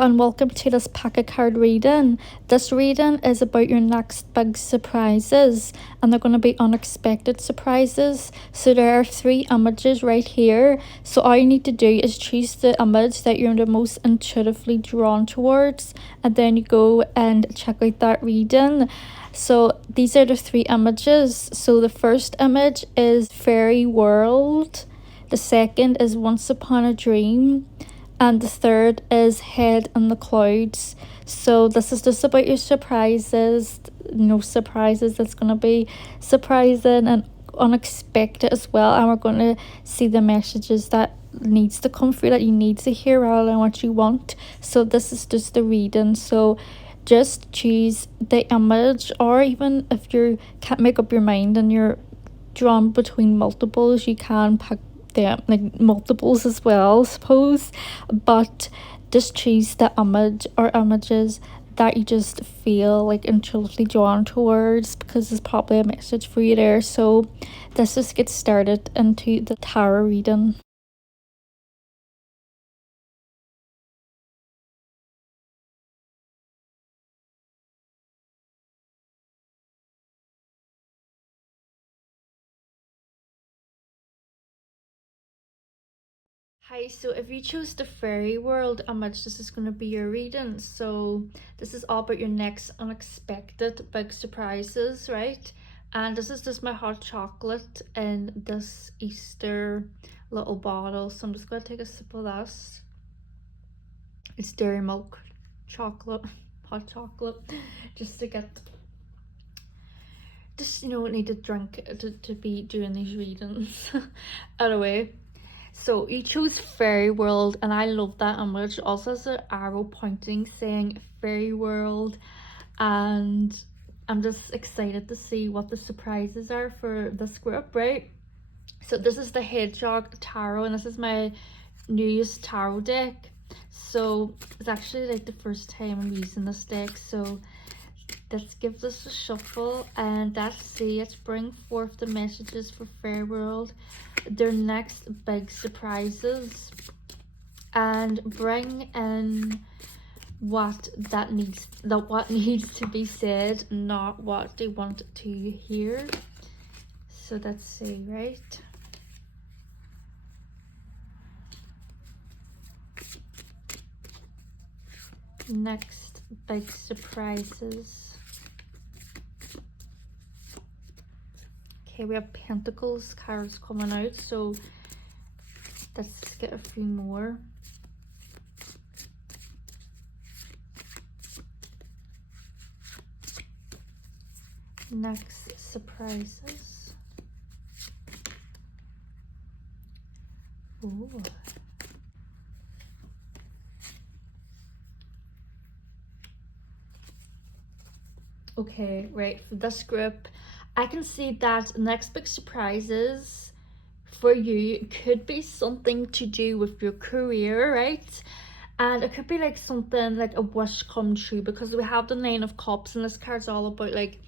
and welcome to this pack of card reading. This reading is about your next big surprises, and they're going to be unexpected surprises. So there are 3 images right here. So all you need to do is choose the image that you're the most intuitively drawn towards, and then you go and check out that reading. So these are the 3 images. So the first image is Fairy World, the second is Once Upon a Dream, and the third is Head in the Clouds. So this is just about your surprises. No surprises. It's going to be surprising and unexpected as well. And we're going to see the messages that needs to come through, that you need to hear rather than what you want. So this is just the reading. So just choose the image, or even if you can't make up your mind and you're drawn between multiples, you can pick them like multiples as well, I suppose, but just choose the image or images that you just feel like intuitively drawn towards, because there's probably a message for you there. So let's just get started into the tarot reading. Hi, so if you choose the fairy world image, this is going to be your reading. So this is all about your next unexpected big surprises, right? And this is just my hot chocolate in this Easter little bottle. So I'm just going to take a sip of this. It's dairy milk chocolate, hot chocolate, just to get, just, need to drink to be doing these readings. Anyway. So you chose Fairy World, and I love that image. It also has an arrow pointing saying Fairy World, and I'm just excited to see what the surprises are for this group, right? So this is the Hedgehog Tarot, and this is my newest tarot deck. So it's actually like the first time I'm using this deck, so let's give this a shuffle and let's see. Let's bring forth the messages for Fairy World, their next big surprises, and bring in what needs to be said, not what they want to hear. So let's see, right? Next big surprises. Okay, we have Pentacles cards coming out, so let's get a few more. Next surprises. Ooh. Okay, right, for this group, I can see that next big surprises for you could be something to do with your career, right? And it could be like something like a wish come true, because we have the 9 of Cups, and this card's all about like,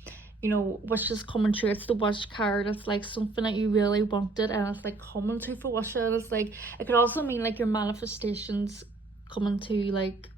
wishes coming true. It's the wish card. It's like something that you really wanted and it's like coming to fruition. It's like, it could also mean like your manifestations coming to, like,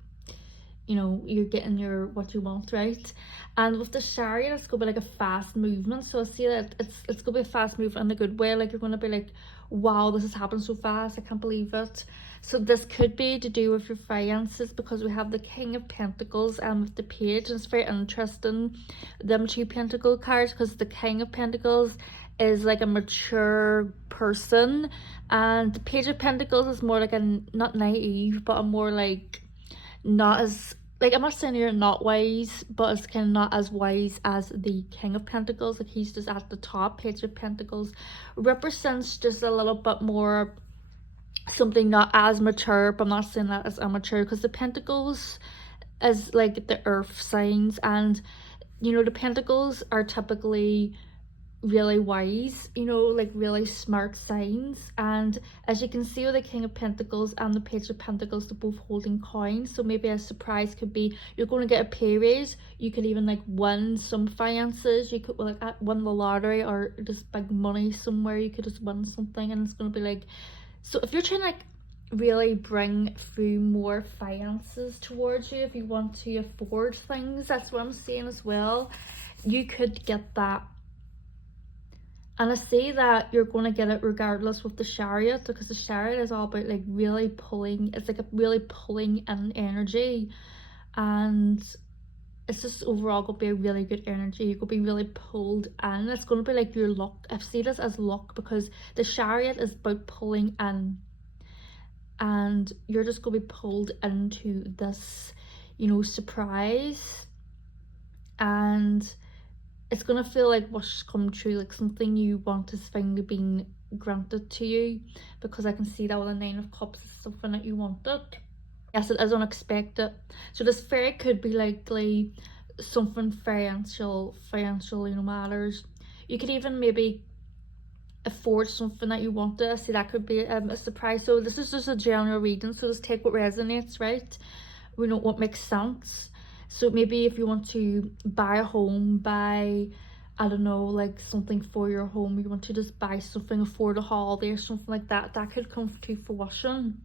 you're getting what you want, right? And with the Chariot, it's gonna be like a fast movement. So I see that it's gonna be a fast movement in a good way. Like, you're gonna be like, wow, this has happened so fast, I can't believe it. So this could be to do with your finances, because we have the King of Pentacles and with the Page, and it's very interesting, them 2 Pentacle cards, because the King of Pentacles is like a mature person, and the Page of Pentacles is more like not naive, but a more like, not as, like, I'm not saying you're not wise, but it's kind of not as wise as the King of Pentacles. Like, he's just at the top. Page of Pentacles represents just a little bit more something not as mature, but I'm not saying that as immature, because the Pentacles is like the earth signs, and the Pentacles are typically really wise, like really smart signs. And as you can see with the King of Pentacles and the Page of Pentacles, they're both holding coins. So maybe a surprise could be you're going to get a pay raise. You could even like win some finances. You could like win the lottery, or just big money somewhere. You could just win something, and it's going to be like, so if you're trying to like really bring through more finances towards you. If you want to afford things, that's what I'm saying as well. You could get that. And I say that you're going to get it regardless with the Chariot, because the Chariot is all about like really pulling, it's like a really pulling in energy, and it's just overall going to be a really good energy. You're going to be really pulled in. It's going to be like your luck. I see this as luck, because the Chariot is about pulling in, and you're just going to be pulled into this, you know, surprise, and it's gonna feel like what's come true, like something you want is finally being granted to you, because I can see that with the 9 of Cups is something that you wanted. Yes, it is unexpected. So this fairy could be likely something financial, you know, matters. You could even maybe afford something that you wanted. I see that could be a surprise. So this is just a general reading, so just take what resonates, right? We know what makes sense. So maybe if you want to buy a home, buy, I don't know, like something for your home, you want to just buy something, afford a holiday or something like that, that could come to fruition,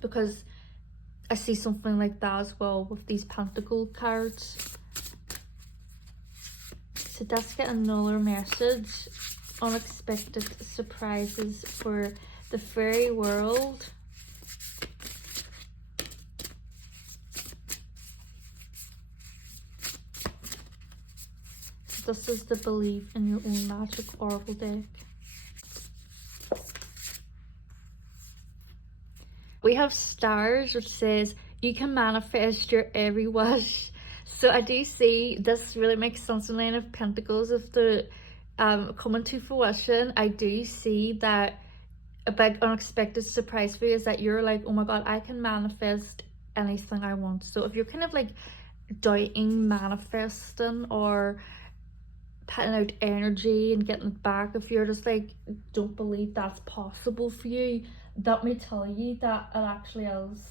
because I see something like that as well with these Pentacle cards. So let's get another message. Unexpected surprises for the fairy world. This is the belief in your own magic oracle deck. We have stars, which says you can manifest your every wish. So I do see this really makes sense in Nine of Pentacles. If the coming to fruition, I do see that a big unexpected surprise for you is that you're like, oh my god, I can manifest anything I want. So if you're kind of like doubting manifesting or putting out energy and getting it back, if you're just like don't believe that's possible for you, that may tell you that it actually is.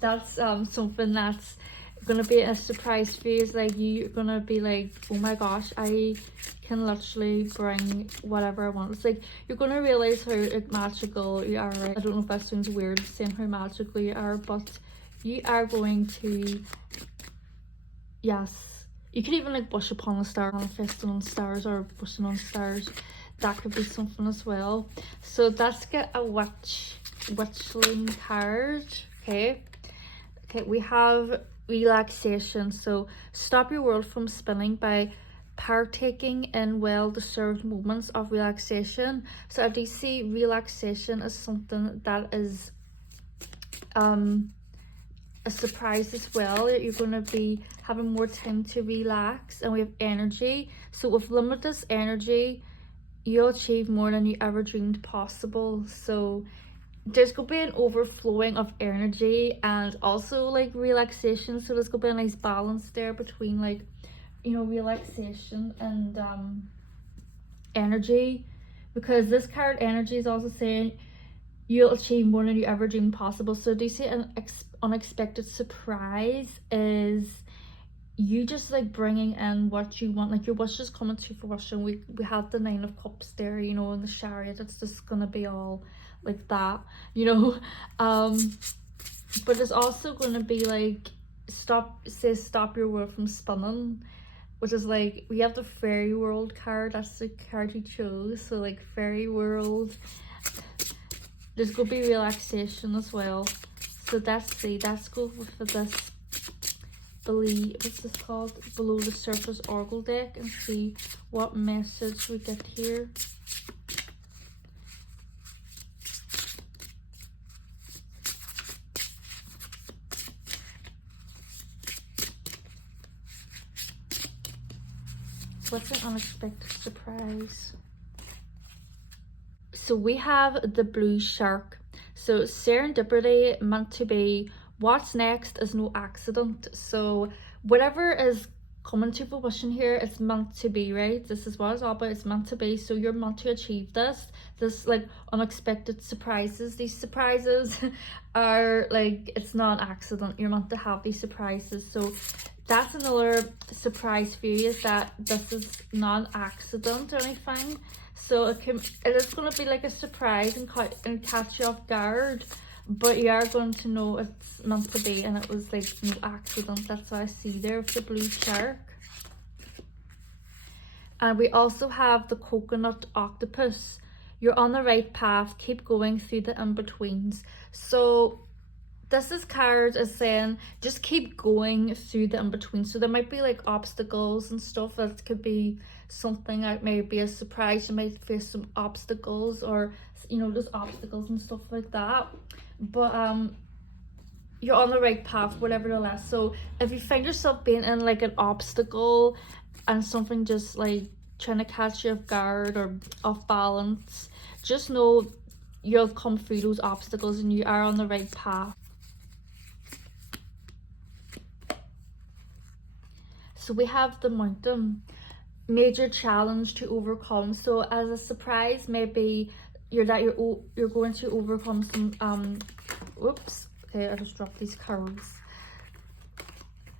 That's something that's gonna be a surprise for you. Is like you're gonna be like, oh my gosh, I can literally bring whatever I want. It's like you're gonna realize how magical you are, right? I don't know if that sounds weird saying how magical you are, but you are going to, yes, you could even like wish upon a star, manifesting on stars, or wishing on stars. That could be something as well. So let's get a witchling card. Okay, we have relaxation. So stop your world from spinning by partaking in well-deserved moments of relaxation. So I do see relaxation as something that is a surprise as well. You're going to be having more time to relax, and we have energy. So with limitless energy, you'll achieve more than you ever dreamed possible. So there's going to be an overflowing of energy and also like relaxation. So there's going to be a nice balance there between, like, you know, relaxation and energy, because this card energy is also saying you'll achieve more than you ever dreamed possible. So do you see an unexpected surprise is you just like bringing in what you want, like your wishes coming to fruition. We have the 9 of Cups there, you know, in the Chariot. It's just gonna be all like that, you know. But it's also gonna be like stop your world from spinning, which is like we have the fairy world card. That's the card you chose. So like fairy world, there's gonna be relaxation as well. So let's go with this what's this called, below the surface oracle deck, and see what message we get here. What's an unexpected surprise? So we have the blue shark. So serendipity, meant to be. What's next is no accident. So whatever is coming to fruition here, it's meant to be, right? This is what it's all about. It's meant to be. So you're meant to achieve this like unexpected surprises. These surprises are like, it's not an accident. You're meant to have these surprises. So that's another surprise for you, is that this is not an accident or anything. So it is going to be like a surprise and catch you off guard, but you are going to know it's meant to be, and it was like no accident. That's what I see there with the blue shark. And we also have the coconut octopus. You're on the right path, keep going through the in-betweens. So this card is saying just keep going through the in-between. So there might be like obstacles and stuff. That could be something that may be a surprise. You might face some obstacles, or you know, just obstacles and stuff like that. But you're on the right path, whatever the less. So if you find yourself being in like an obstacle and something just like trying to catch you off guard or off balance, just know you'll come through those obstacles and you are on the right path. So we have the mountain, major challenge to overcome. So as a surprise, maybe you're going to overcome some whoops, okay, I just dropped these cards.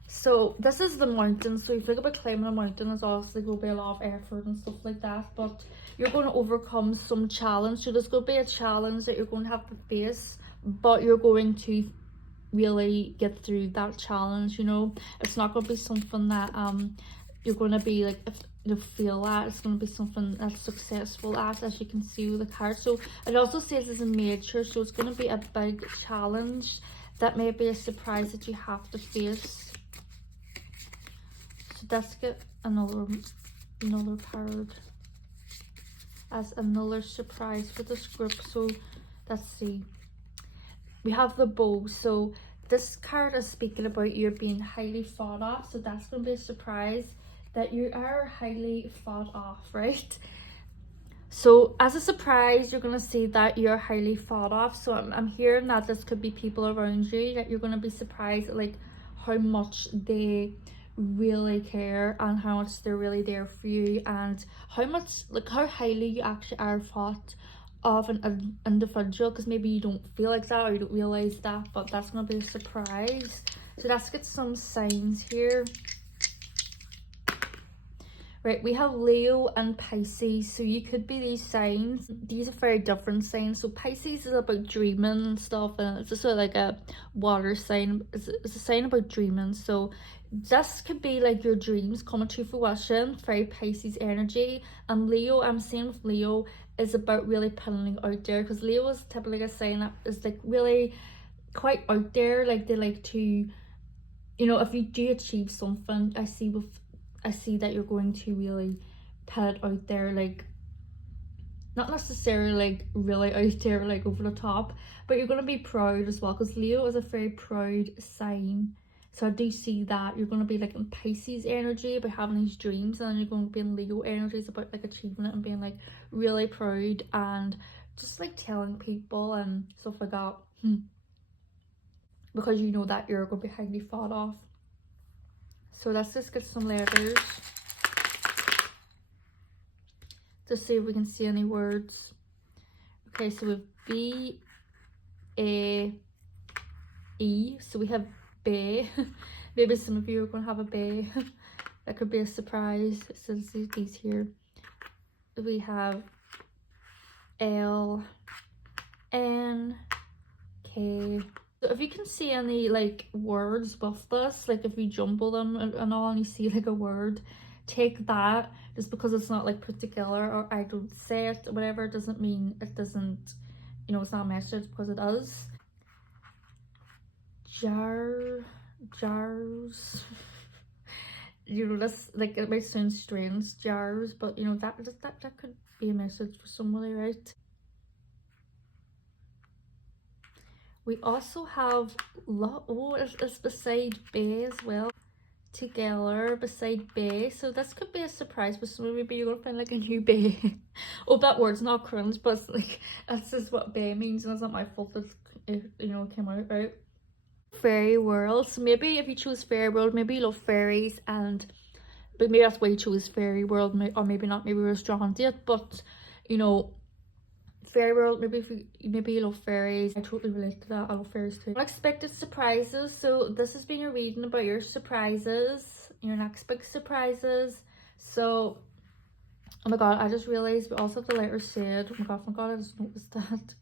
So this is the mountain. So if you think about climbing a mountain, it's obviously going to be a lot of effort and stuff like that, but you're going to overcome some challenge. So there's going to be a challenge that you're going to have to face, but you're going to really get through that challenge. You know, it's not going to be something that you're going to be like, if you feel at, it's going to be something that's successful at, as you can see with the card. So it also says it's a major, so it's going to be a big challenge that may be a surprise that you have to face. So let's get another card as another surprise for this group. So let's see. We have the bow. So this card is speaking about you being highly thought of. So that's going to be a surprise that you are highly thought of, right? So as a surprise, you're going to see that you're highly thought of. So I'm hearing that this could be people around you, that you're going to be surprised at like how much they really care and how much they're really there for you, and how much, like how highly you actually are thought of an individual, because maybe you don't feel like that or you don't realize that, but that's going to be a surprise. So let's get some signs here. Right, we have Leo and Pisces. So you could be these signs. These are very different signs. So Pisces is about dreaming and stuff, and it's just sort of like a water sign. It's a sign about dreaming. So this could be like your dreams coming to fruition, very Pisces energy. And Leo, I'm saying with Leo, is about really putting out there, because Leo is typically a sign that is like really quite out there. Like they like to, you know, if you do achieve something, I see that you're going to really put it out there, like not necessarily like really out there like over the top, but you're going to be proud as well, because Leo is a very proud sign. So I do see that you're going to be like in Pisces energy about having these dreams, and then you're going to be in Leo energies about like achieving it and being like really proud and just like telling people and stuff like that, because you know that you're going to be highly thought of. So let's just get some letters to see if we can see any words. Okay, so we have B, A, E. So we have bay. Maybe some of you are going to have a bay. That could be a surprise. So these here. We have L, N, K. So if you can see any like words with this, like if you jumble them and all and you see like a word, take that. Just because it's not like particular or I don't say it or whatever, doesn't mean it doesn't, you know, it's not a message, because it is. Jars. You know, this, like, it might sound strange, jars, but you know, that could be a message for somebody, right? We also have it's beside bay as well, together beside bay. So this could be a surprise for somebody. Maybe you're gonna find like a new bay. Oh, that word's not cringe, but it's like, that's just what bay means, and it's not my fault that it, you know, came out right. Fairy world. So maybe if you choose fairy world, maybe you love fairies, but maybe that's why you chose fairy world, or maybe not, maybe we're drawn to it, but you know, fairy world, maybe you love fairies. I totally relate to that. I love fairies too. Unexpected surprises. So this has been your reading about your surprises, your next big surprises. So Oh my god, I just realized we also have the letter said. Oh my god, I just noticed that.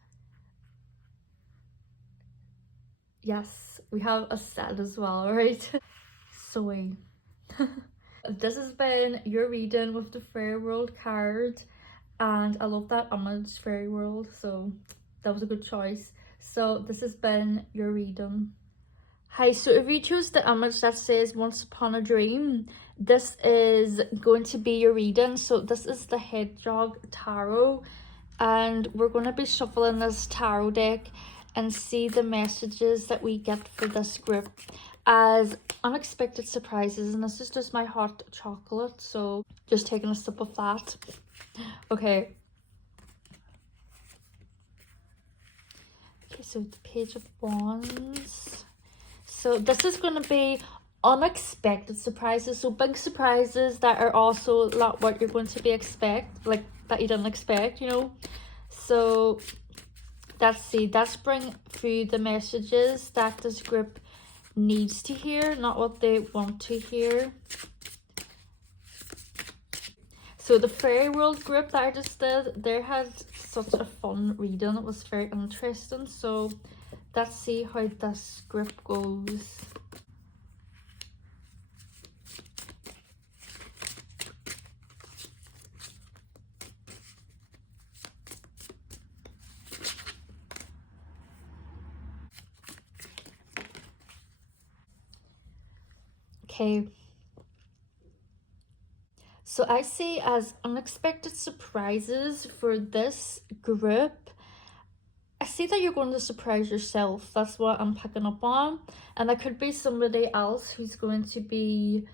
Yes, we have a set as well, right? Soy. This has been your reading with the Fairy World card, and I love that image, Fairy World, so that was a good choice. So this has been your reading. Hi, so if you choose the image that says Once Upon a Dream, this is going to be your reading. So this is the Hedgehog Tarot, and we're going to be shuffling this tarot deck and see the messages that we get for this group as unexpected surprises. And this is just my hot chocolate, so just taking a sip of that. Okay, so the Page of Wands. So this is going to be unexpected surprises, so big surprises that are also not what you're going to be like that you didn't expect, you know. So that's bring through the messages that this group needs to hear, not what they want to hear. So the Fairy World group that I just did, they had such a fun reading. It was very interesting. So let's see how this group goes. Okay. So I see as unexpected surprises for this group. I see that you're going to surprise yourself. That's what I'm picking up on. And that could be somebody else who's going to be,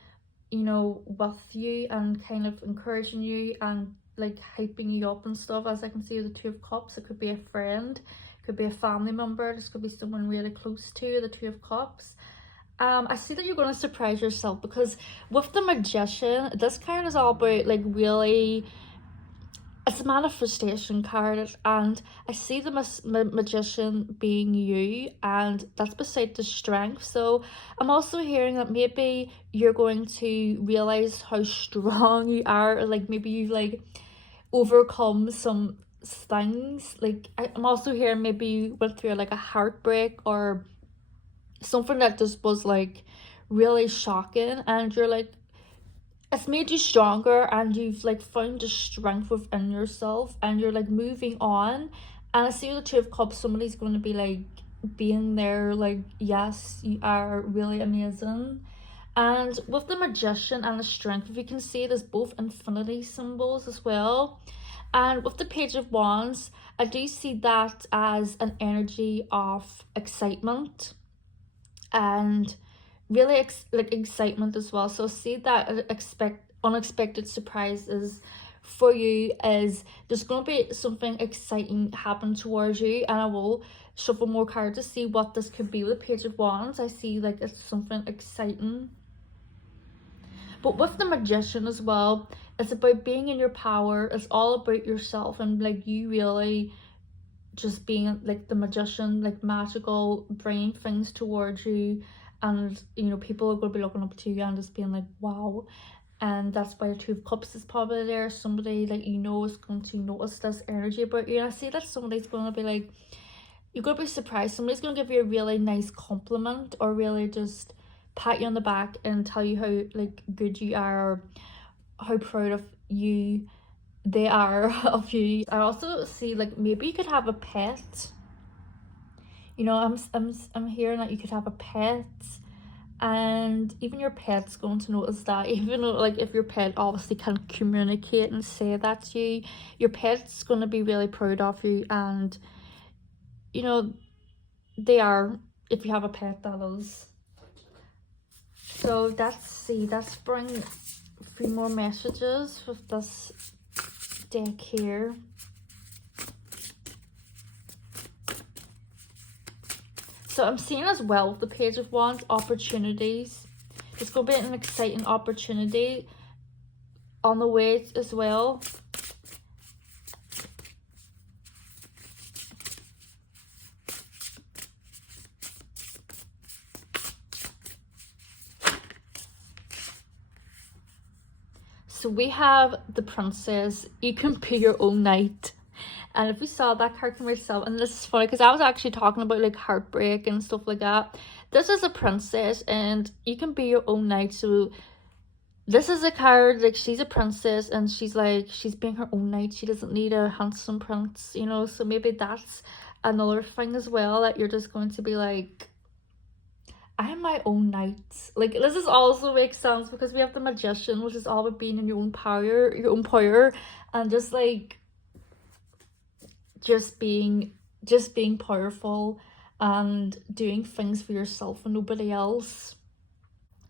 you know, with you and kind of encouraging you and like hyping you up and stuff. As I can see the Two of Cups, it could be a friend, it could be a family member, this could be someone really close to you, the Two of Cups. I see that you're going to surprise yourself because with the Magician, this card is all about like really, it's a manifestation card, and I see the Magician being you, and that's beside the Strength. So I'm also hearing that maybe you're going to realize how strong you are, or like maybe you like overcome some things. Like I'm also hearing maybe you went through like a heartbreak or something that just was like really shocking, and you're like, it's made you stronger and you've like found the strength within yourself and you're like moving on. And I see the Two of Cups, somebody's going to be like being there like, yes, you are really amazing. And with the Magician and the Strength, if you can see, there's both infinity symbols as well. And with the Page of Wands, I do see that as an energy of excitement and really like excitement as well. So see that unexpected surprises for you is there's going to be something exciting happen towards you, and I will shuffle more cards to see what this could be. With the Page of Wands, I see like it's something exciting. But with the Magician as well, it's about being in your power. It's all about yourself and like you really just being like the Magician, like magical, bringing things towards you, and you know people are going to be looking up to you and just being like wow. And that's why the Two of Cups is probably there. Somebody that you know is going to notice this energy about you, and I see that somebody's going to be like, you're going to be surprised, somebody's going to give you a really nice compliment or really just pat you on the back and tell you how like good you are or how proud of you they are of you. I also see like maybe you could have a pet. You know, I'm hearing that you could have a pet, and even your pet's going to notice that. Even though like if your pet obviously can't communicate and say that to you, your pet's going to be really proud of you, and you know they are, if you have a pet, that is. So let's bring 3 more messages with this deck here. So I'm seeing as well with the Page of Wands, opportunities. It's going to be an exciting opportunity on the way as well. So we have the princess. You can be your own knight. And if you saw that card for myself, and this is funny because I was actually talking about like heartbreak and stuff like that. This is a princess and you can be your own knight. So this is a card, like she's a princess and she's being her own knight. She doesn't need a handsome prince, you know. So maybe that's another thing as well, that you're just going to be like, I am my own knight. Like, this is also makes sense because we have the magician, which is all about being in your own power, and just like just being powerful and doing things for yourself and nobody else.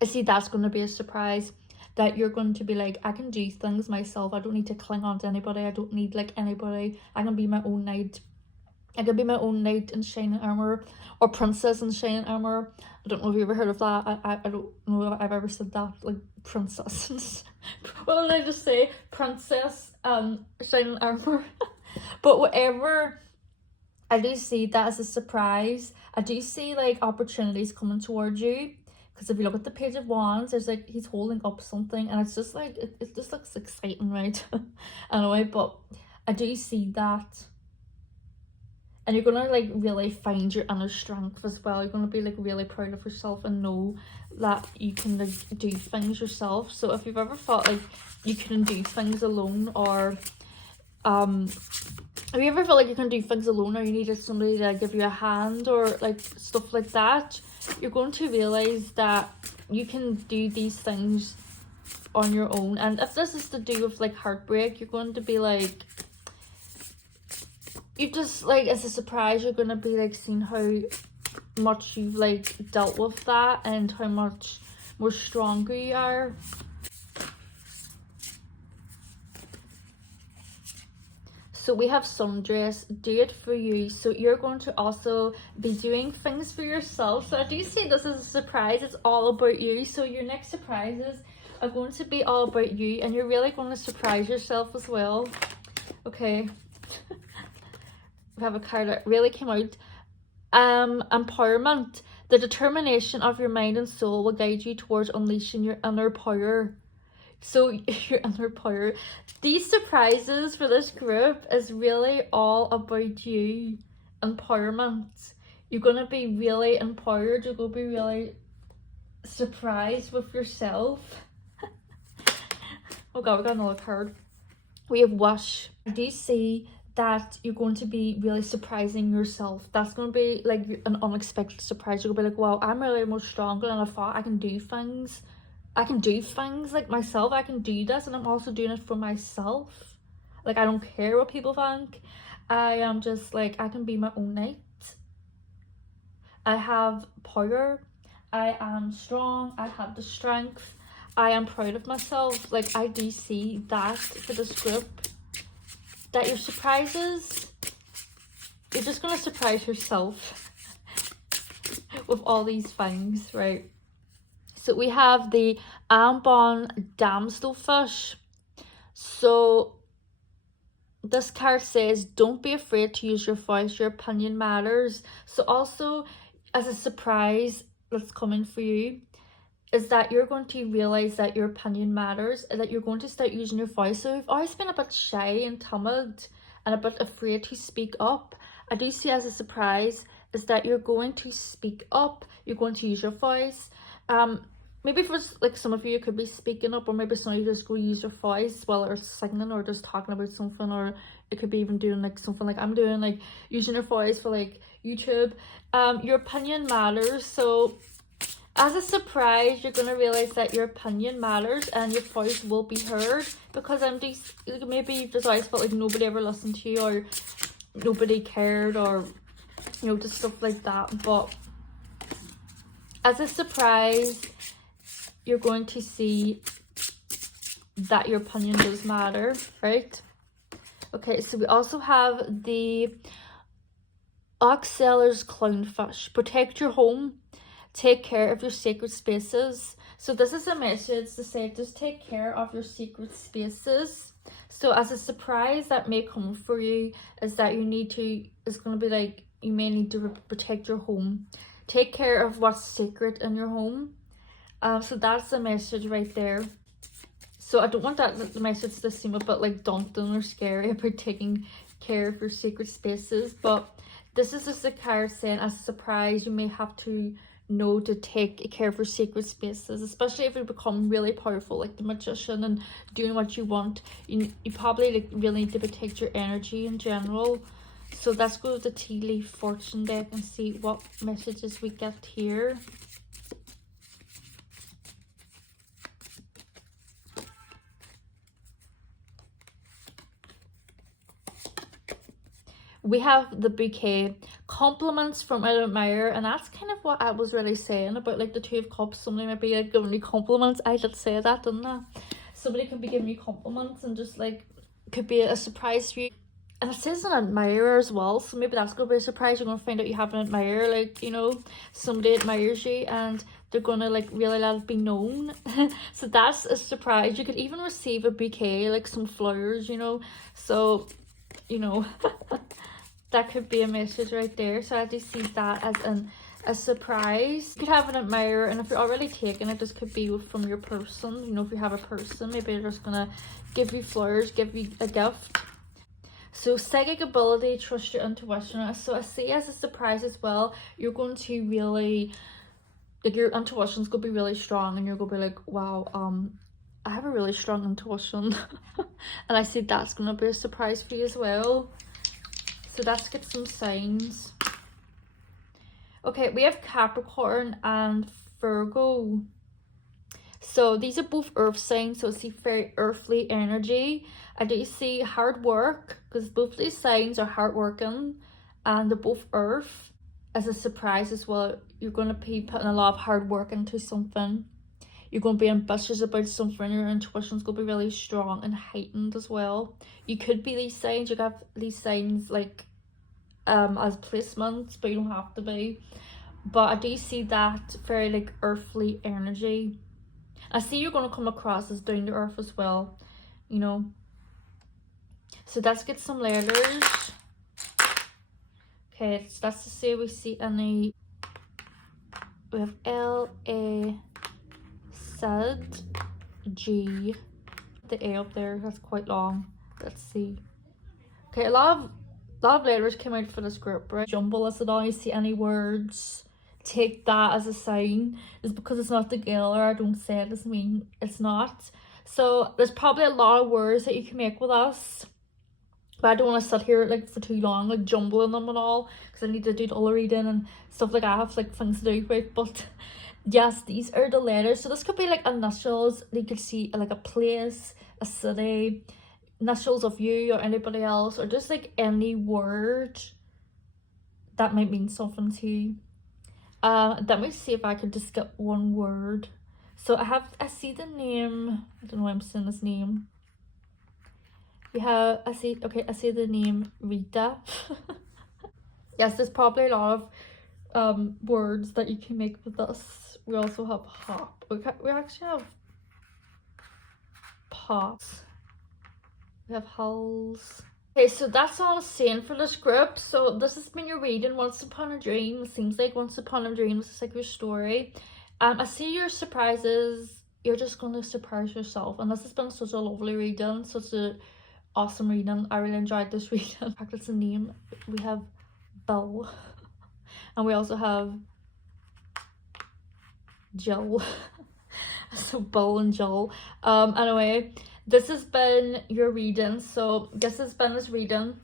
I see that's going to be a surprise, that you're going to be like, I can do things myself. I don't need to cling on to anybody. I don't need like anybody. I can be my own knight. I can be my own knight in shining armor, or princess in shining armor. I don't know if you ever heard of that. I don't know if I've ever said that, like princess. What did I just say? Princess shining armor. But whatever, I do see that as a surprise. I do see like opportunities coming towards you. Because if you look at the Page of Wands, there's like, he's holding up something and it's just like, it just looks exciting, right? Anyway, but I do see that. And you're going to like really find your inner strength as well. You're going to be like really proud of yourself and know that you can like do things yourself. So if you've ever thought like you couldn't do things alone, or have you ever felt like you can do things alone, or you needed somebody to give you a hand or like stuff like that, you're going to realize that you can do these things on your own. And if this is to do with like heartbreak, you're going to be like, you just like, as a surprise, you're going to be like seeing how much you've like dealt with that and how much more stronger you are. So we have sundress, do it for you. So you're going to also be doing things for yourself. So I do see this as a surprise. It's all about you. So your next surprises are going to be all about you, and you're really going to surprise yourself as well. Okay. We have a card that really came out. Empowerment. The determination of your mind and soul will guide you towards unleashing your inner power. So your inner power. These surprises for this group is really all about you. Empowerment. You're going to be really empowered. You're going to be really surprised with yourself. Oh god, we got another card. We have wish. I do see that you're going to be really surprising yourself. That's going to be like an unexpected surprise. You're going to be like, wow, I'm really more stronger than I thought. I can do things. I can do things like myself. I can do this, and I'm also doing it for myself. Like, I don't care what people think. I am just like, I can be my own knight. I have power. I am strong. I have the strength. I am proud of myself. Like, I do see that for this group. That your surprises, you're just going to surprise yourself with all these things, right? So we have the Ambon Damselfish. So this card says, don't be afraid to use your voice. Your opinion matters. So also, as a surprise that's coming for you, is that you're going to realize that your opinion matters, and that you're going to start using your voice. So you've always been a bit shy and timid and a bit afraid to speak up. I do see as a surprise is that you're going to speak up. You're going to use your voice. Maybe for like some of you, it could be speaking up, or maybe some of you just go use your voice while they're singing or just talking about something, or it could be even doing like something like I'm doing, like using your voice for like YouTube. Your opinion matters. So as a surprise, you're going to realize that your opinion matters and your voice will be heard, because maybe you've just always felt like nobody ever listened to you, or nobody cared, or you know, just stuff like that. But as a surprise, you're going to see that your opinion does matter, right? Okay, so we also have the Oxeller's Clownfish. Protect your home. Take care of your sacred spaces. So this is a message to say, just take care of your secret spaces. So as a surprise that may come for you is that it's going to be like, you may need to protect your home. Take care of what's secret in your home. So that's the message right there. So I don't want that the message to seem a bit like daunting or scary about taking care of your secret spaces, but this is just a card saying as a surprise you may have to know to take care of your secret spaces, especially if you become really powerful like the magician and doing what you want. You probably like really need to protect your energy in general. So let's go to the tea leaf fortune deck and see what messages we get here. We have the bouquet, compliments from an admirer, and that's kind of what I was really saying about like the Two of Cups. Somebody might be like giving me compliments. I did say that, didn't I? Somebody can be giving you compliments and just like could be a surprise for you. And it says an admirer as well, so maybe that's gonna be a surprise. You're gonna find out you have an admirer, like, you know, somebody admires you and they're gonna like really let it be known. So that's a surprise. You could even receive a bouquet, like some flowers, you know. So, you know, that could be a message right there. So I do see that as a surprise. You could have an admirer, and if you're already taken it, this could be from your person. You know, if you have a person, maybe they're just gonna give you flowers, give you a gift. So psychic ability, trust your intuition. So I see as a surprise as well, you're going to really, like your intuition's going to be really strong and you're going to be like, wow, I have a really strong intuition. And I see that's going to be a surprise for you as well. So let's get some signs. Okay, we have Capricorn and Virgo. So these are both earth signs, so I see very earthly energy. I do see hard work, because both these signs are hard working and they're both earth. As a surprise as well, you're going to be putting a lot of hard work into something. You're going to be ambitious about something. Your intuition's going to be really strong and heightened as well. You could be these signs. You have these signs like as placements, but you don't have to be. But I do see that very like earthly energy. I see you're going to come across as down to earth as well, you know. So let's get some letters. Okay, so that's to say we see any. We have L, A, Z, G. The A up there, that's quite long. Let's see. Okay, a lot of letters came out for this group, right? Jumble as it all. You see any words, take that as a sign. It's because it's not together, I don't say it doesn't mean it's not. So there's probably a lot of words that you can make with us, but I don't want to sit here like for too long like jumbling them and all, because I need to do all the reading and stuff like I have like things to do with. But yes, these are the letters. So this could be like initials. You could see like a place, a city, initials of you or anybody else, or just like any word that might mean something to you. Let me see if I could just get one word. So I see the name. I don't know why I'm saying this name. I see the name Rita. Yes, there's probably a lot of words that you can make with this. We also have hop. We actually have pops. We have hulls. Okay, so that's all I'm saying for this group. So this has been your reading, Once Upon a Dream. It seems like Once Upon a Dream is like your story. I see your surprises. You're just going to surprise yourself. And this has been such a lovely reading, such a awesome reading. I really enjoyed this reading. Practice a name. We have Bill. And we also have Jill. So Bill and Jill. Anyway, this has been your reading. So this has been this reading.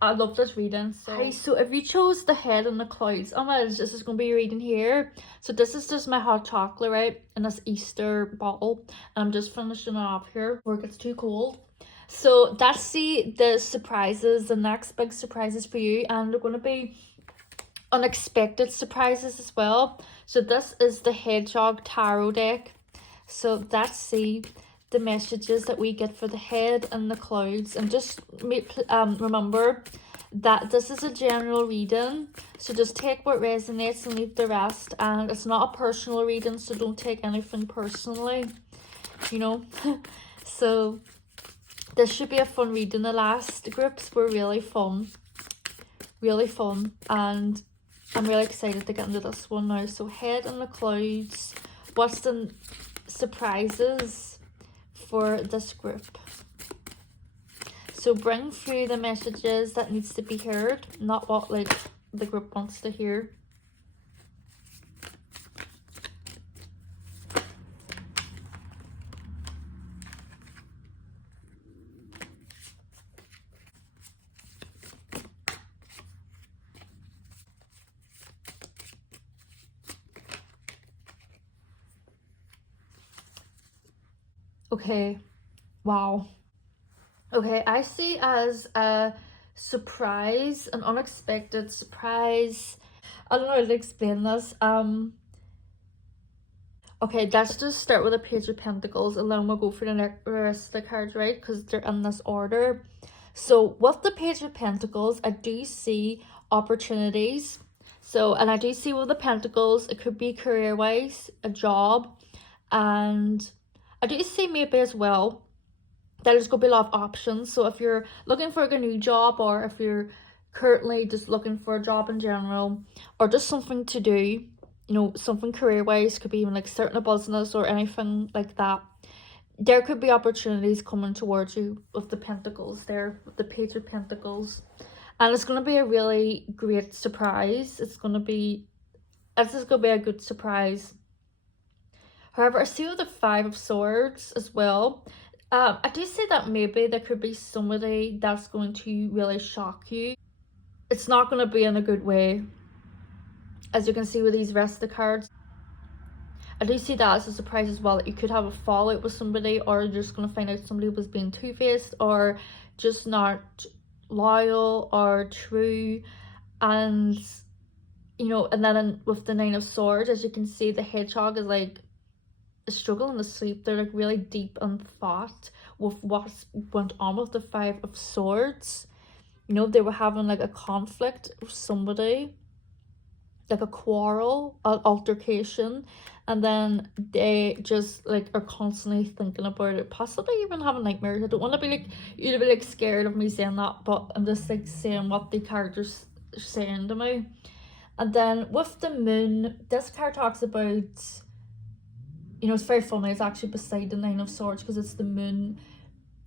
I love this reading. So if you chose the head and the clouds, oh my, this is going to be your reading here. So this is just my hot chocolate, right, in this Easter bottle, and I'm just finishing it off here before it gets too cold. So that's the surprises, the next big surprises for you, and they're going to be unexpected surprises as well. So this is the Hedgehog Tarot deck. So let's see the messages that we get for the head and the clouds, and just remember that this is a general reading, so just take what resonates and leave the rest. And it's not a personal reading, so don't take anything personally, you know. So this should be a fun reading. The last groups were really fun, and I'm really excited to get into this one now. So head and the clouds, what's the surprises for this group. So bring through the messages that needs to be heard, not what like the group wants to hear. Okay, wow. Okay, I see as a surprise, an unexpected surprise. I don't know how to explain this. Okay, let's just start with the Page of Pentacles and then we'll go for the rest of the cards, right? Because they're in this order. So with the Page of Pentacles, I do see opportunities. So, and I do see with the Pentacles, it could be career-wise, a job. And I do see maybe as well, there's going to be a lot of options. So if you're looking for a new job, or if you're currently just looking for a job in general, or just something to do, you know, something career-wise, could be even like starting a business or anything like that, there could be opportunities coming towards you with the Pentacles there, with the Page of Pentacles. And it's going to be a really great surprise. This is going to be a good surprise. However, I see with the Five of Swords as well. I do say that maybe there could be somebody that's going to really shock you. It's not going to be in a good way. As you can see with these rest of the cards, I do see that as a surprise as well, that you could have a fallout with somebody, or you're just going to find out somebody was being two-faced or just not loyal or true. And, you know, and then with the Nine of Swords, as you can see, the hedgehog is like struggling to sleep. They're like really deep in thought with what went on with the Five of Swords. You know, they were having like a conflict with somebody, like a quarrel, an altercation, and then they just like are constantly thinking about it, possibly even having nightmares. I don't want to be like, you to be like scared of me saying that, but I'm just like saying what the characters are saying to me. And then with the Moon, this card talks about, you know, it's very funny, it's actually beside the Nine of Swords because it's the moon.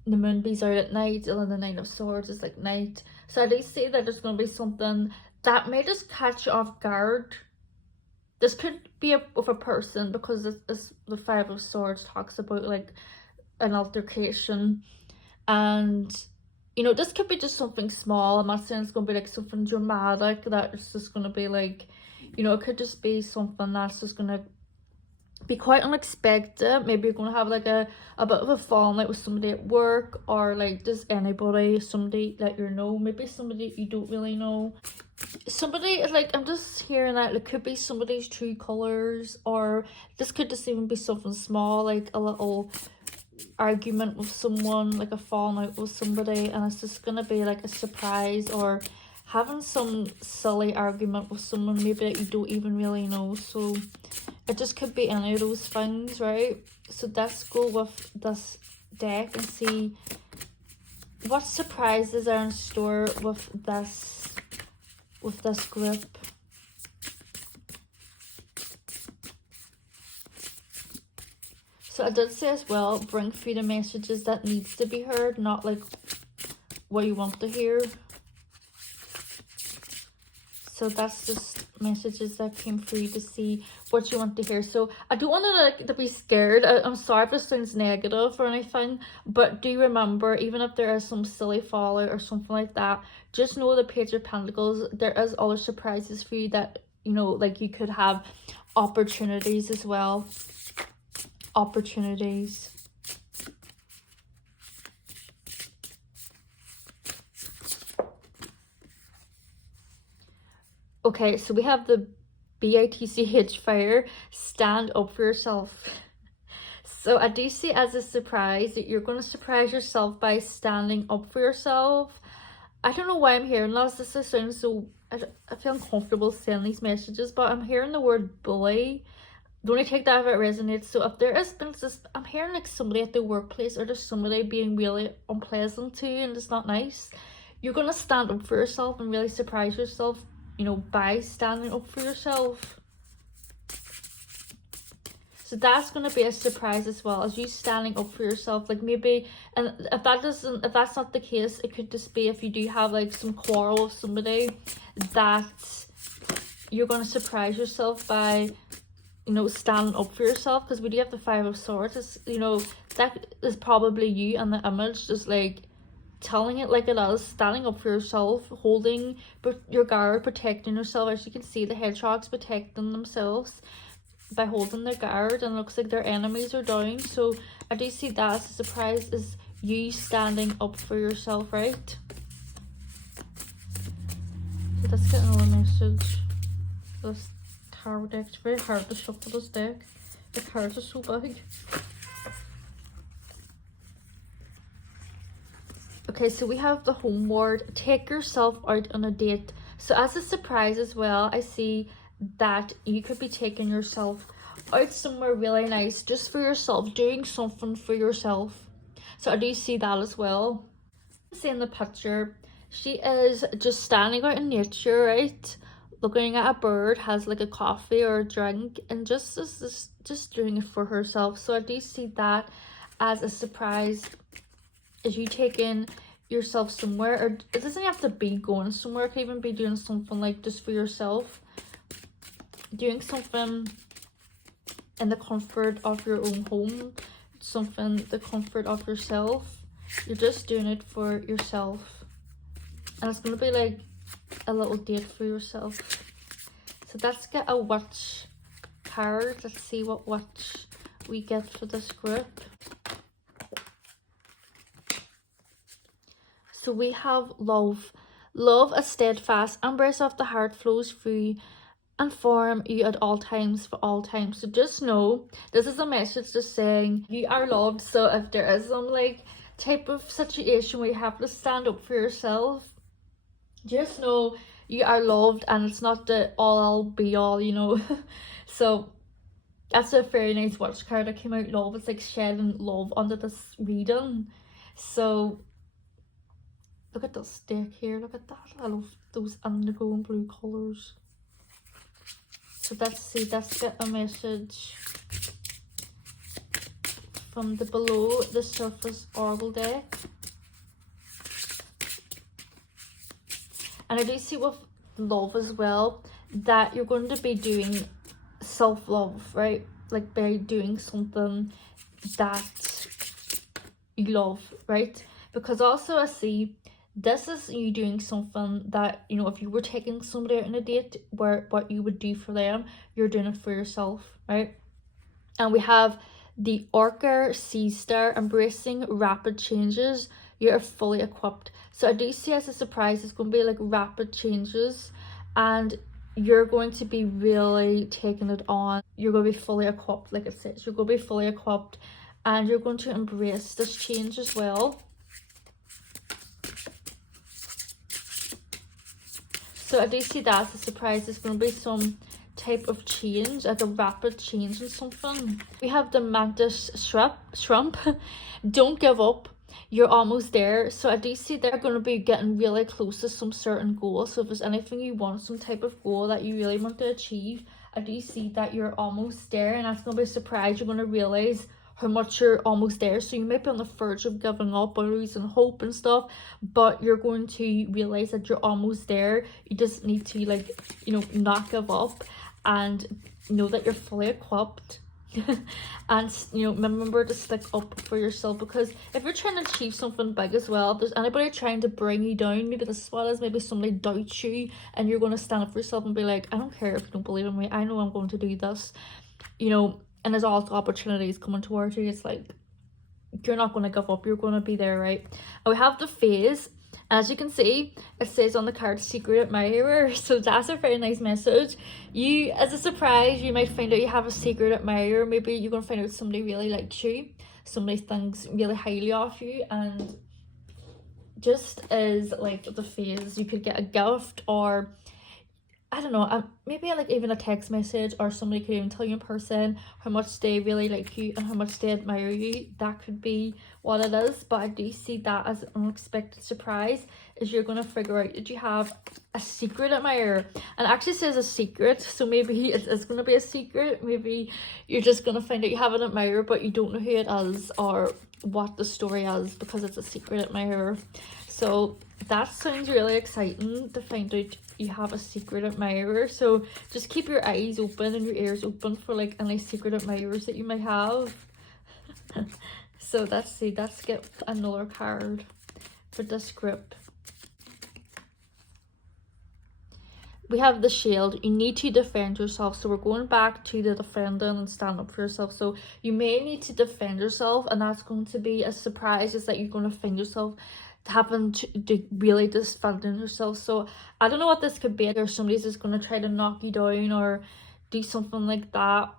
The moon bees out at night, and then the Nine of Swords is like night. So I do see that there's going to be something that may just catch you off guard. This could be with a person, because the Five of Swords talks about like an altercation. And, you know, this could be just something small. I'm not saying it's going to be like something dramatic that it's just going to be like, you know, it could just be something that's just going to be quite unexpected. Maybe you're going to have like a bit of a falling out with somebody at work, or like just anybody, somebody that you know, maybe somebody you don't really know. Somebody, like, I'm just hearing that it could be somebody's true colors, or this could just even be something small, like a little argument with someone, like a falling out with somebody, and it's just going to be like a surprise, or having some silly argument with someone maybe that you don't even really know. So it just could be any of those things, right? So let's go with this deck and see what surprises are in store with this group. So I did say as well, bring through the messages that needs to be heard, not like what you want to hear. So that's just messages that came through to see what you want to hear. So I don't want to like to be scared. I'm sorry if this sounds negative or anything, but do remember, even if there is some silly fallout or something like that, just know the Page of Pentacles, there is other surprises for you that, you know, like you could have opportunities as well. Opportunities. Okay, so we have the BITCH fire, stand up for yourself. So I do see as a surprise that you're going to surprise yourself by standing up for yourself. I don't know why I'm hearing that. This sounds so, I feel uncomfortable saying these messages, but I'm hearing the word bully. Don't take that if it resonates. So if there is just, I'm hearing like somebody at the workplace, or just somebody being really unpleasant to you and it's not nice, you're going to stand up for yourself and really surprise yourself, you know, by standing up for yourself. So So that's going to be a surprise as well, as you standing up for yourself. Like maybe, and if that's not the case, it could just be if you do have like some quarrel with somebody, that you're going to surprise yourself by, you know, standing up for yourself. Because we do have the Five of Swords. It's, you know, that is probably you and the image, just like telling it like it is, standing up for yourself, holding your guard, protecting yourself. As you can see, the hedgehogs protecting themselves by holding their guard, and it looks like their enemies are down. So I do see that as a surprise, is you standing up for yourself, right? So let's get another message. This tarot deck, it's very hard to shuffle this deck. The cards are so big. Okay, so we have the Homeward. Take yourself out on a date. So as a surprise as well, I see that you could be taking yourself out somewhere really nice, just for yourself, doing something for yourself. So I do see that as well. See in the picture, she is just standing out in nature, right? Looking at a bird, has like a coffee or a drink, and just doing it for herself. So I do see that as a surprise. Is you taking yourself somewhere, or it doesn't have to be going somewhere, it could even be doing something like just for yourself, doing something in the comfort of your own home, something the comfort of yourself. You're just doing it for yourself, and it's going to be like a little date for yourself. So let's get a Witch card. Let's see what Witch we get for this group. So we have love. Love, a steadfast embrace of the heart, flows through and form you at all times, for all times. So just know, this is a message just saying you are loved. So if there is some like type of situation where you have to stand up for yourself, just know you are loved, and it's not the all be all, you know. So that's a very nice Witch card that came out. Love, it's like shedding love under this reading. So look at this deck here, look at that. I love those indigo and blue colours. So let's see, let's get a message from the below the surface oracle deck. And I do see with love as well, that you're going to be doing self-love, right? Like by doing something that you love, right? Because also I see this is you doing something that, you know, if you were taking somebody out on a date, where what you would do for them, you're doing it for yourself, right? And we have the Orca Sea Star, embracing rapid changes. You're fully equipped. So I do see as a surprise, it's going to be like rapid changes, and you're going to be really taking it on. You're going to be fully equipped, like it says. You're going to be fully equipped, and you're going to embrace this change as well. So I do see that as a surprise. There's going to be some type of change, like a rapid change in something. We have the Mantis Shrimp. Don't give up. You're almost there. So I do see they're going to be getting really close to some certain goal. So if there's anything you want, some type of goal that you really want to achieve, I do see that you're almost there, and that's going to be a surprise. You're going to realize how much you're almost there. So you might be on the verge of giving up or losing hope and stuff, but you're going to realize that you're almost there. You just need to, like, you know, not give up, and know that you're fully equipped. And, you know, remember to stick up for yourself, because if you're trying to achieve something big as well, if there's anybody trying to bring you down, maybe this is what it is, maybe somebody doubts you, and you're going to stand up for yourself and be like, I don't care if you don't believe in me, I know I'm going to do this, you know. And there's also opportunities coming towards you. It's like, you're not going to give up, you're going to be there, right? And we have the Phase. As you can see, it says on the card, secret admirer. So that's a very nice message. You, as a surprise, you might find out you have a secret admirer. Maybe you're going to find out somebody really likes you, somebody thinks really highly of you, and just as like the Phase, you could get a gift, or I don't know, maybe like even a text message, or somebody could even tell you in person how much they really like you and how much they admire you. That could be what it is, but I do see that as an unexpected surprise, is you're going to figure out that you have a secret admirer. And it actually says a secret, so maybe it is going to be a secret. Maybe you're just going to find out you have an admirer, but you don't know who it is or what the story is, because it's a secret admirer. So that sounds really exciting, to find out you have a secret admirer. So just keep your eyes open and your ears open for like any secret admirers that you might have. So let's see, let's get another card for this group. We have the shield. You need to defend yourself. So we're going back to the defending and stand up for yourself. So you may need to defend yourself, and that's going to be a surprise, is that you're going to find yourself having to really defend yourself. So I don't know what this could be. Or somebody's just going to try to knock you down or do something like that.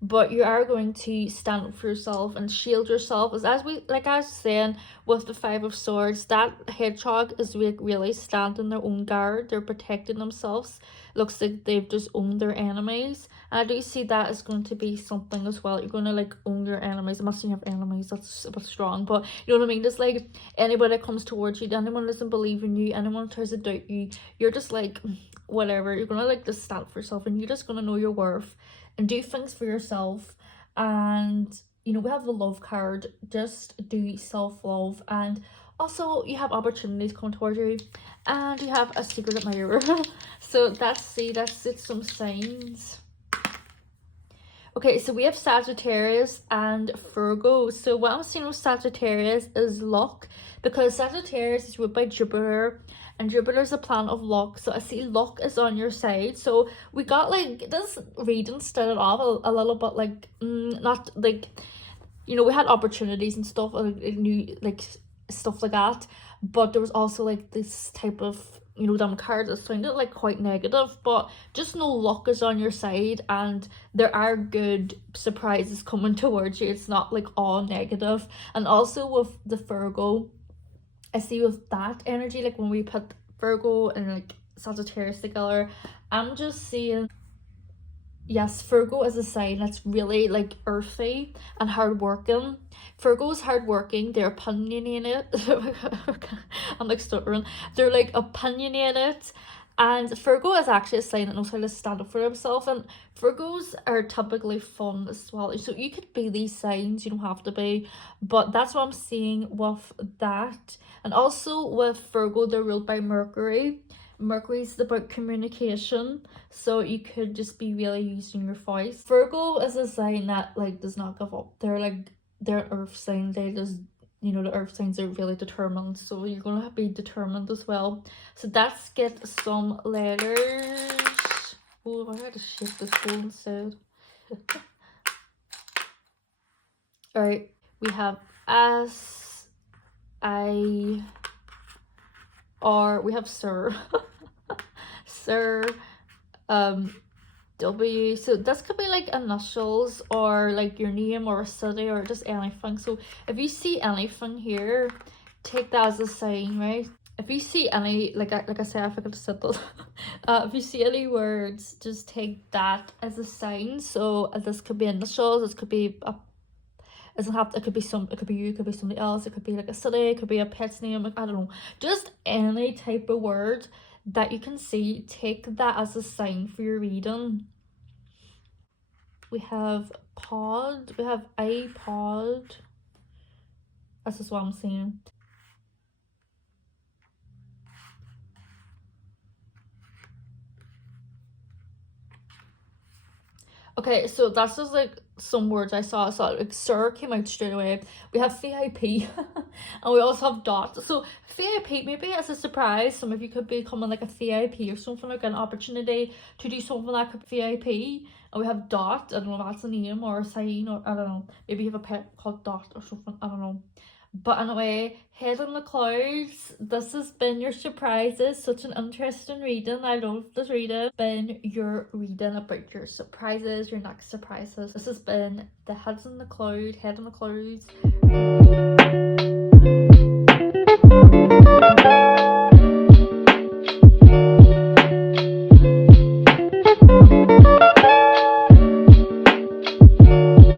But you are going to stand up for yourself and shield yourself. As I was saying with the Five of Swords, that hedgehog is really standing their own guard. They're protecting themselves. Looks like they've just owned their enemies. And I do see that is going to be something as well. You're going to like own your enemies. I'm not saying you have enemies, that's a bit strong, but you know what I mean? Just like anybody that comes towards you, anyone doesn't believe in you, anyone tries to doubt you, you're just like, whatever. You're going to like just stand for yourself, and you're just going to know your worth and do things for yourself. And you know, we have the love card. Just do self-love, and also you have opportunities coming towards you, and you have a secret admirer. So that's some signs. Okay, so we have Sagittarius and Virgo. So what I'm seeing with Sagittarius is luck, because Sagittarius is ruled by Jupiter, and Jupiter is a planet of luck. So I see luck is on your side. So we got like this reading started off a little bit like not like, you know, we had opportunities and stuff, new like stuff like that, but there was also like this type of, you know, them cards that sounded like quite negative. But just know luck is on your side, and there are good surprises coming towards you. It's not like all negative. And also with the Virgo, I see with that energy, like when we put Virgo and like Sagittarius together, I'm just seeing, yes, Virgo is a sign that's really like earthy and hardworking. Virgo is hardworking, they're opinionated. I'm like stuttering. They're like opinionated. And Virgo is actually a sign that knows how to stand up for himself. And Virgos are typically fun as well. So you could be these signs, you don't have to be. But that's what I'm seeing with that. And also with Virgo, they're ruled by Mercury. Mercury's about communication, so you could just be really using your voice. Virgo is a sign that like does not give up. They're an earth sign. They just, you know, the earth signs are really determined, so you're gonna be determined as well. So let's get some letters. Oh, I had to shift this phone instead. All right, we have S, I, R. We have Sir. Sir, W. So this could be like initials, or like your name, or a city, or just anything. So if you see anything here, take that as a sign, right? If you see any, like I said, I forgot to set those. If you see any words, just take that as a sign. So this could be initials. This could be a, it doesn't have to, it could be you, it could be somebody else, it could be like a city, it could be a pet's name, like, I don't know, just any type of word that you can see. Take that as a sign for your reading. We have pod, we have iPod. This is what I'm seeing. Okay, so that's just like some words I saw. So like Sir came out straight away. We have VIP and we also have dot. So VIP, maybe as a surprise, some of you could be becoming like a VIP or something, like an opportunity to do something that could be VIP. And we have dot. I don't know if that's a name or a sign, or I don't know. Maybe you have a pet called Dot or something. I don't know. But anyway, head on the clouds. This has been your surprises. Such an interesting reading. I love this reading. Been your reading about your surprises, your next surprises. This has been the Head on the Cloud, Head on the Clouds.